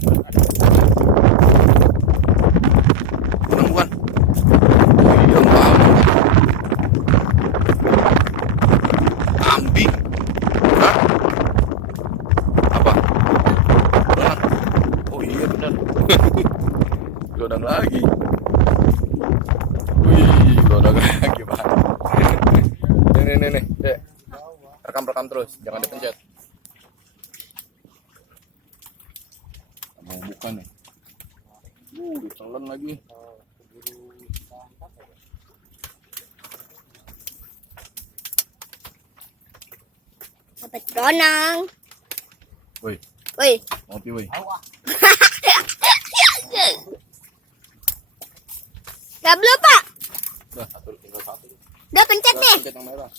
Bukan. Yang paham. Kambing. Hah? Apa? Bronang. Oh iya benar. Bronang lagi. Wih, bronang lagi, Pak. Nih. Rekam terus, jangan dipencet. Mau buka nih. Ditelan lagi. Dapat bronang. Woi. Ngopi, woi. Gak belum, Pak. Udah, tinggal satu. Udah pencet nih. Pencet yang merah.